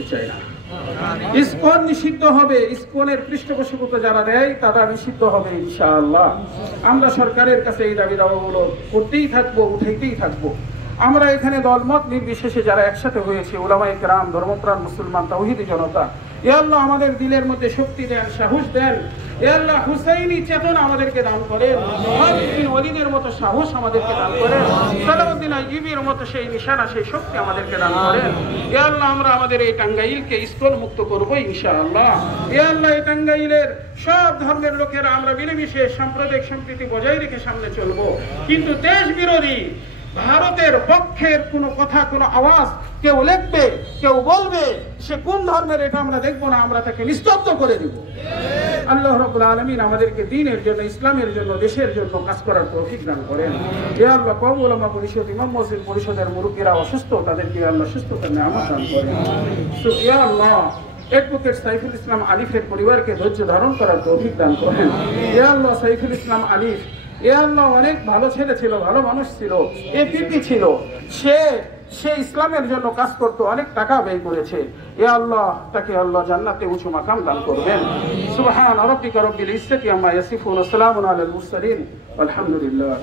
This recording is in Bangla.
বাংলাদেশে চাই না। ইসকন নিষিদ্ধ হবে, ইসকনের পৃষ্ঠপোষকতা যারা দেয় তারা নিষিদ্ধ হবে ইনশাআল্লাহ। আমরা সরকারের কাছে এই দাবি দাওয়াগুলো করতেই থাকবো, উঠাইতেই থাকবো। আমরা এখানে দলমত নির্বিশেষে যারা একসাথে হয়েছে, উলামায়ে কেরাম, ধর্মপ্রাণ মুসলমান, তাওহীদি জনতা, ইয়া আল্লাহ আমাদের দিলের মধ্যে শক্তি দেন, সাহস দেন। ইয়া আল্লাহ হুসাইনি চেতনা আমাদেরকে দান করেন, খালিদ ওয়ালিদের মতো সাহস আমাদেরকে দান করেন, সালাউদ্দিন আইয়ুবীর মতো সেই নিশানা, সেই শক্তি আমাদেরকে দান করেন। ইয়া আল্লাহ আমরা আমাদের এই টাঙ্গাইলকে ইসকন মুক্ত করব ইনশাআল্লাহ। ইয়া আল্লাহ এই টাঙ্গাইলের সব ধর্মের লোকেরা আমরা মিলেমিশে সাম্প্রদায়িক সম্প্রীতি বজায় রেখে সামনে চলবো। কিন্তু দেশ বিরোধী ভারতের পক্ষের কোনো কথা, কোনো আওয়াজ কেউ লিখবে, কেউ বলবে, সে কোন ধর্মের এটা আমরা দেখবো না, আমরা তাকে নিস্তব্ধ করে দিব। আল্লাহ রাব্বুল আলামিন আমাদেরকে দ্বীনের জন্য, ইসলামের জন্য, দেশের জন্য কাজ করার তৌফিক দান করেন। ইয়া আল্লাহ কওম উলামা পরিষদ, ইমাম মসজিদ পরিষদের মুরব্বীরা অসুস্থ, তাদেরকে আল্লাহ সুস্থতার নিয়ামত দান করেন। ইয়া আল্লাহ অ্যাডভোকেট সাইফুল ইসলাম আলিফের পরিবারকে ধৈর্য ধারণ করার তৌফিক দান করেন। ইয়া আল্লাহ সাইফুল ইসলাম আলিফ এ আল্লাহ অনেক ভালো ছেলে ছিল, ভালো মানুষ ছিল, এপিপি ছিল, সে ইসলামের জন্য কাজ করতে অনেক টাকা ব্যয় করেছে। এ আল্লাহ তাকে আল্লাহ জান্নাতে উঁচু মাকাম দান করবেন। সুবহান রাব্বিকা রাব্বিল ইজ্জাতি আম্মা ইয়াসিফুন ওয়া সালামুন আলাল মুরসালিন ওয়ালহামদুলিল্লাহ।